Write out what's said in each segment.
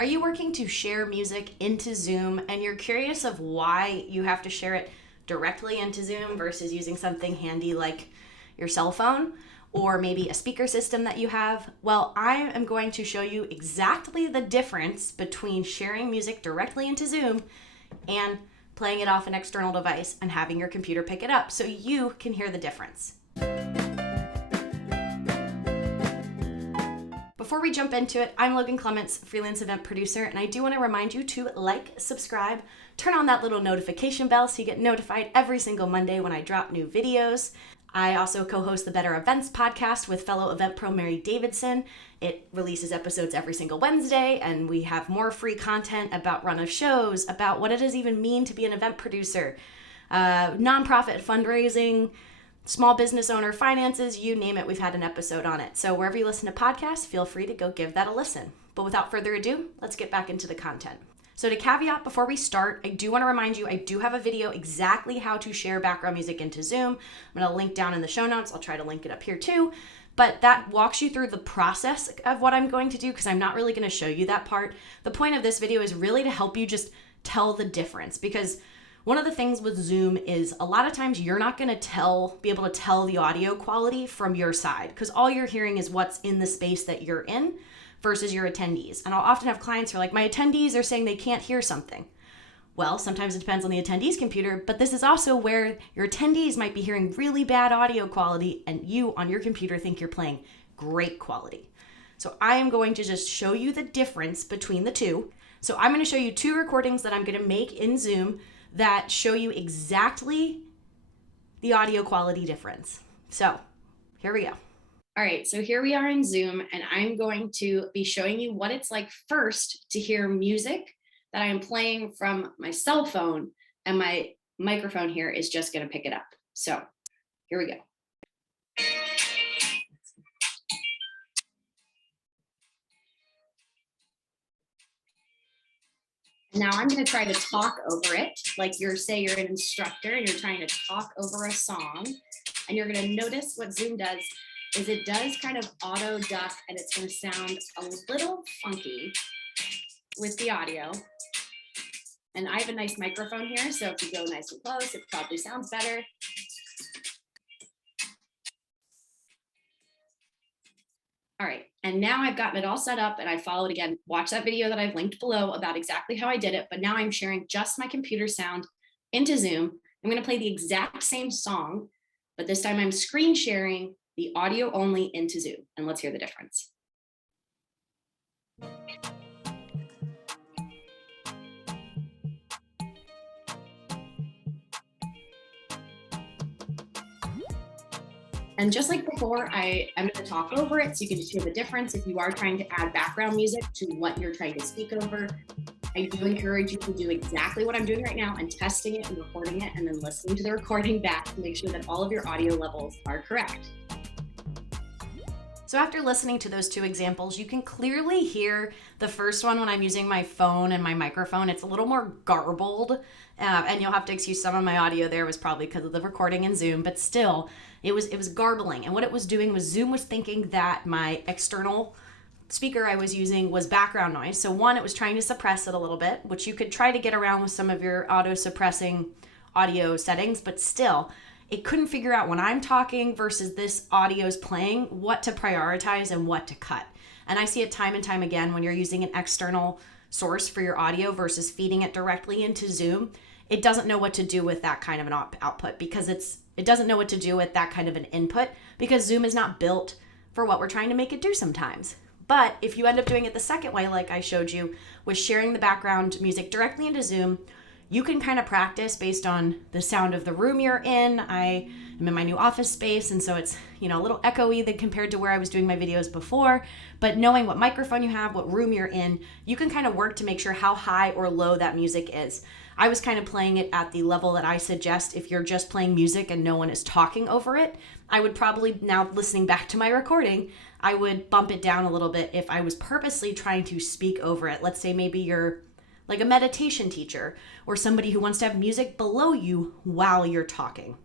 Are you working to share music into Zoom and you're curious of why you have to share it directly into Zoom versus using something handy like your cell phone or maybe a speaker system that you have? Well, I am going to show you exactly the difference between sharing music directly into Zoom and playing it off an external device and having your computer pick it up so you can hear the difference. Before we jump into it, I'm Logan Clements, freelance event producer, and I do want to remind you to like, subscribe, turn on that little notification bell so you get notified every single Monday when I drop new videos. I also co-host the Better Events podcast with fellow event pro Mary Davidson. It releases episodes every single Wednesday, and we have more free content about run of shows, about what it does even mean to be an event producer, nonprofit fundraising, small business owner finances, you name it, we've had an episode on it. So wherever you listen to podcasts, feel free to go give that a listen. But without further ado, let's get back into the content. So to caveat before we start, I do want to remind you, I do have a video exactly how to share background music into Zoom. I'm going to link down in the show notes. I'll try to link it up here too. But that walks you through the process of what I'm going to do because I'm not really going to show you that part. The point of this video is really to help you just tell the difference, because one of the things with Zoom is a lot of times you're not going to be able to tell the audio quality from your side because all you're hearing is what's in the space that you're in versus your attendees. And I'll often have clients who are like, my attendees are saying they can't hear something. Well, sometimes it depends on the attendee's computer, but this is also where your attendees might be hearing really bad audio quality and you on your computer think you're playing great quality. So I am going to just show you the difference between the two. So I'm going to show you two recordings that I'm going to make in Zoom that show you exactly the audio quality difference. So here we go. All right, so here we are in Zoom, and I'm going to be showing you what it's like first to hear music that I am playing from my cell phone, and my microphone here is just going to pick it up. So here we go. Now I'm going to try to talk over it, like you're an instructor and you're trying to talk over a song, and you're going to notice what Zoom does is it does kind of auto duck, and it's going to sound a little funky with the audio. And I have a nice microphone here, so if you go nice and close, it probably sounds better. All right, and now I've gotten it all set up and I followed again. Watch that video that I've linked below about exactly how I did it, but now I'm sharing just my computer sound into Zoom. I'm gonna play the exact same song, but this time I'm screen sharing the audio only into Zoom, and let's hear the difference. And just like before, I'm going to talk over it so you can just hear the difference. If you are trying to add background music to what you're trying to speak over, I do encourage you to do exactly what I'm doing right now and testing it and recording it and then listening to the recording back to make sure that all of your audio levels are correct. So after listening to those two examples, you can clearly hear the first one when I'm using my phone and my microphone. It's a little more garbled, and you'll have to excuse some of my audio there was probably because of the recording in Zoom, but still, it was garbling. And what it was doing was Zoom was thinking that my external speaker I was using was background noise. So one, it was trying to suppress it a little bit, which you could try to get around with some of your auto suppressing audio settings, but still, it couldn't figure out when I'm talking versus this audio is playing what to prioritize and what to cut. And I see it time and time again when you're using an external source for your audio versus feeding it directly into Zoom. It doesn't know what to do with that kind of an output because it doesn't know what to do with that kind of an input because Zoom is not built for what we're trying to make it do sometimes. But if you end up doing it the second way, like I showed you, with sharing the background music directly into Zoom, you can kind of practice based on the sound of the room you're in. I am in my new office space, and so it's, a little echoey than compared to where I was doing my videos before. But knowing what microphone you have, what room you're in, you can kind of work to make sure how high or low that music is. I was kind of playing it at the level that I suggest if you're just playing music and no one is talking over it. I would probably, now listening back to my recording, I would bump it down a little bit if I was purposely trying to speak over it. Let's say maybe you're like a meditation teacher or somebody who wants to have music below you while you're talking.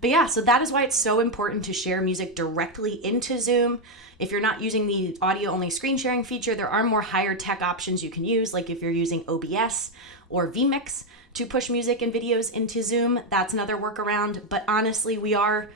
But yeah, so that is why it's so important to share music directly into Zoom. If you're not using the audio only screen sharing feature, there are more higher tech options you can use, like if you're using OBS or vMix to push music and videos into Zoom. That's another workaround. But honestly, we are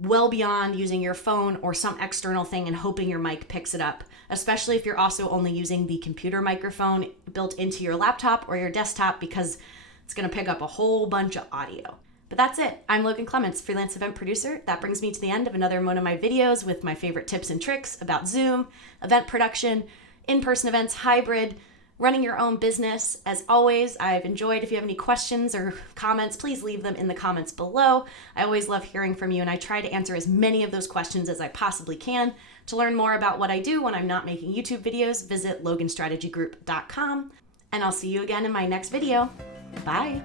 well beyond using your phone or some external thing and hoping your mic picks it up, especially if you're also only using the computer microphone built into your laptop or your desktop, because it's going to pick up a whole bunch of audio. But that's it. I'm Logan Clements, freelance event producer. That brings me to the end of another one of my videos with my favorite tips and tricks about Zoom, event production, in-person events, hybrid, running your own business. As always, I've enjoyed. If you have any questions or comments, please leave them in the comments below. I always love hearing from you, and I try to answer as many of those questions as I possibly can. To learn more about what I do when I'm not making YouTube videos, visit loganstrategygroup.com, and I'll see you again in my next video. Bye.